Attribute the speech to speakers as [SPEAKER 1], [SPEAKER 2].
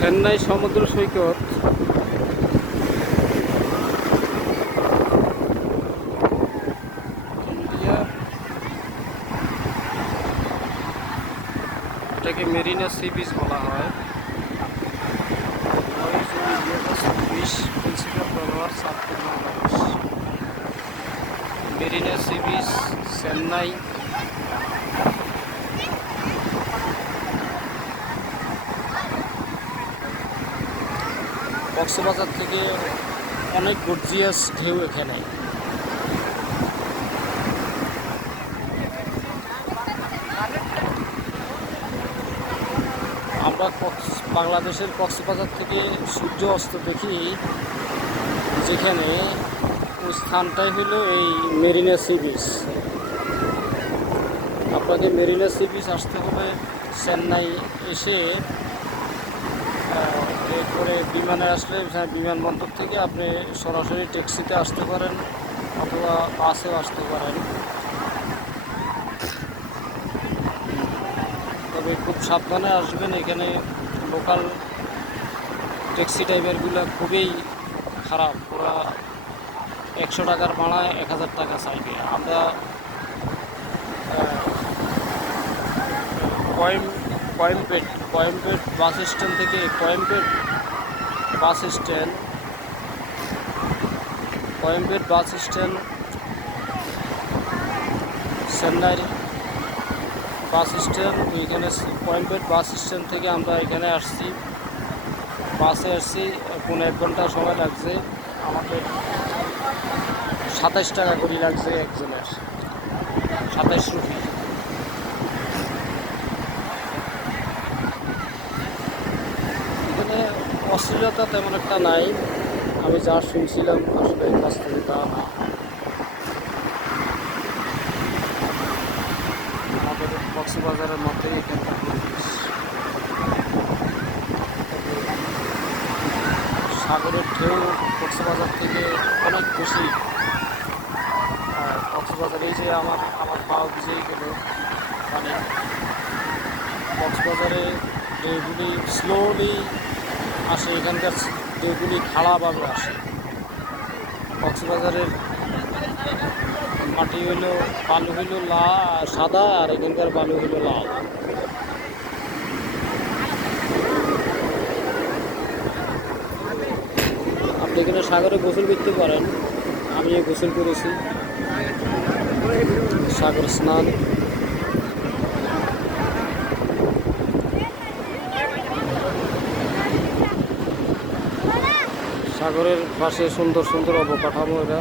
[SPEAKER 1] চেন্নাই সমুদ্র সৈকত। এটাকে Marina sea beach বলা হয়। Marina sea beach Chennai. Cox's Bazar থেকে অনেক গর্জিয়াস ঢেউ এখানে। আমরা বাংলাদেশের কক্সবাজার থেকে সূর্য অস্ত দেখি, যেখানে ওই স্থানটাই হলো এই মেরিনা সি বিচ। আপনাকে মেরিনা সি বিচ আসতে হবে চেন্নাই এসে এরপরে বিমানে আসলে এখানে বিমানবন্দর থেকে আপনি সরাসরি ট্যাক্সিতে আসতে পারেন অথবা বাসেও আসতে পারেন। তবে খুব সাবধানে আসবেন, এখানে লোকাল ট্যাক্সি ড্রাইভারগুলো খুবই খারাপ। ওরা একশো টাকার ভাড়ায় এক হাজার টাকা চাইবে। আমরা কয়েম কয়েমপেট কয়েমপেট বাস স্ট্যান্ড থেকে Koyambedu bus stand, Koyambedu bus stand, Chennai bus stand, ওইখানে কয়েমপেট বাস স্ট্যান্ড থেকে আমরা এখানে আসছি। বাসে আসছি পনেরো এক ঘণ্টা সময় লাগছে। আমাদের সাতাইশ টাকা করে লাগছে একজনের। সাতাইশ রুপি এখানে অশ্লীলতা তেমন একটা নাই। আমি যা শুনছিলাম আসলে বাস্তবিকতা না। আমাদের কক্সবাজারের মতোই এখানকার সাগরের ঢেউ কক্সবাজার থেকে অনেক বেশি। কক্সবাজার এই যে আমার আমার পা ভিজেই গেল। মানে কক্সবাজারে ঢেউগুলি স্লোলি আসে, এখানকার ঢেউগুলি খাড়াভাবে আসে। কক্সবাজারের মাটি হইল, বালু হইল লা সাদা, আর এখানকার বালু হইল লাল। আপনি এখানে সাগরে গোসল করতে পারেন আমি গোসল করেছি। সাগর স্নান। সাগরের পাশে সুন্দর সুন্দর অবকাঠামো এটা